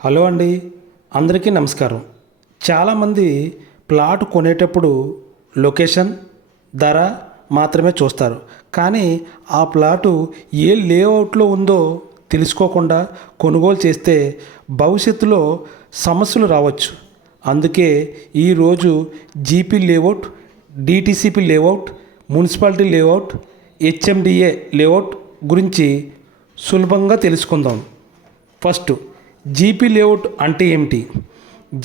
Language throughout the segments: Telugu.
హలో అండి, అందరికీ నమస్కారం. చాలామంది ప్లాట్ కొనేటప్పుడు లొకేషన్, ధర మాత్రమే చూస్తారు. కానీ ఆ ప్లాటు ఏ లేఅవుట్లో ఉందో తెలుసుకోకుండా కొనుగోలు చేస్తే భవిష్యత్తులో సమస్యలు రావచ్చు. అందుకే ఈరోజు GP layout, DTCP layout, municipality layout, HMDA layout గురించి సులభంగా తెలుసుకుందాం. ఫస్ట్, జీపీ లేఅవుట్ అంటే ఏమిటి?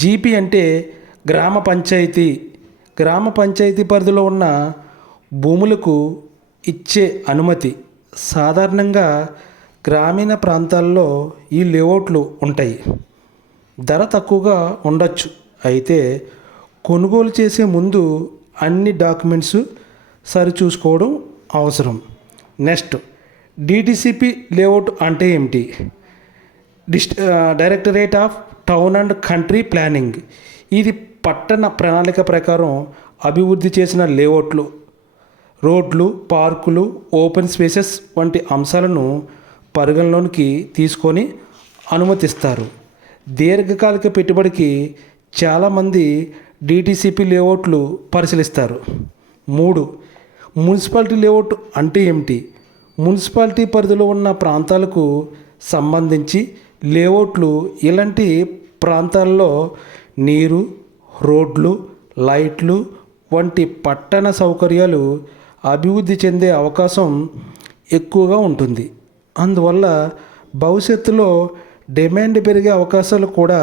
జీపీ అంటే గ్రామ పంచాయతీ పరిధిలో ఉన్న భూములకు ఇచ్చే అనుమతి. సాధారణంగా గ్రామీణ ప్రాంతాల్లో ఈ లేఅవుట్లు ఉంటాయి. ధర తక్కువగా ఉండొచ్చు. అయితే కొనుగోలు చేసే ముందు అన్ని డాక్యుమెంట్స్ సరిచూసుకోవడం అవసరం. నెక్స్ట్, డిటిసిపి లేఅవుట్ అంటే ఏమిటి? Directorate of town and country planning. ఇది పట్టణ ప్రణాళిక ప్రకారం అభివృద్ధి చేసిన లేఅవుట్లు, రోడ్లు, పార్కులు, ఓపెన్ స్పేసెస్ వంటి అంశాలను పరిగణలోనికి తీసుకొని అనుమతిస్తారు. దీర్ఘకాలిక పెట్టుబడికి చాలామంది డిటిసిపి లేఅవుట్లు పరిశీలిస్తారు. 3, మున్సిపాలిటీ లేఅవుట్ అంటే ఏమిటి? మున్సిపాలిటీ పరిధిలో ఉన్న ప్రాంతాలకు సంబంధించి లేఅవుట్లు. ఇలాంటి ప్రాంతాల్లో నీరు, రోడ్లు, లైట్లు వంటి పట్టణ సౌకర్యాలు అభివృద్ధి చెందే అవకాశం ఎక్కువగా ఉంటుంది. అందువల్ల భవిష్యత్తులో డిమాండ్ పెరిగే అవకాశాలు కూడా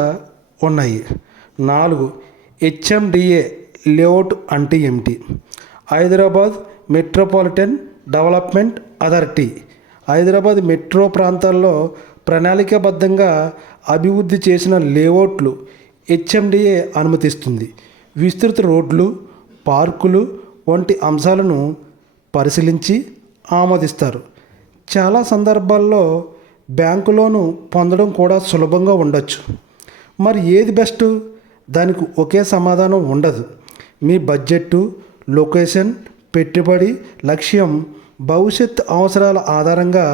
ఉన్నాయి. 4, హెచ్ఎండిఏ లేఅవుట్ అంటే ఏమిటి? Hyderabad metropolitan development authority Hyderabad metro ప్రాంతాల్లో ప్రణాళికాబద్ధంగా అభివృద్ధి చేసిన లేఅవుట్లు హెచ్ఎండిఏ అనుమతిస్తుంది. విస్తృత రోడ్లు, పార్కులు వంటి అంశాలను పరిశీలించి ఆమోదిస్తారు. చాలా సందర్భాల్లో బ్యాంకు లోను పొందడం కూడా సులభంగా ఉండొచ్చు. మరి ఏది బెస్ట్? దానికి ఒకే సమాధానం ఉండదు. మీ బడ్జెట్టు, లొకేషన్, పెట్టుబడి లక్ష్యం, భవిష్యత్ అవసరాల ఆధారంగా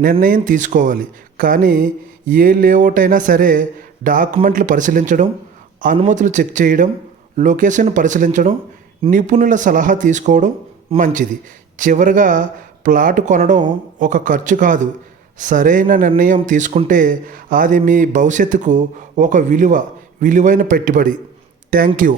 నిర్ణయం తీసుకోవాలి. కానీ ఏ లేఅవుట్ అయినా సరే డాక్యుమెంట్లు పరిశీలించడం, అనుమతులు చెక్ చేయడం, లొకేషన్ పరిశీలించడం, నిపుణుల సలహా తీసుకోవడం మంచిది. చివరగా ప్లాట్ కొనడం ఒక ఖర్చు కాదు. సరైన నిర్ణయం తీసుకుంటే అది మీ భవిష్యత్తుకు ఒక విలువైన పెట్టుబడి. Thank you.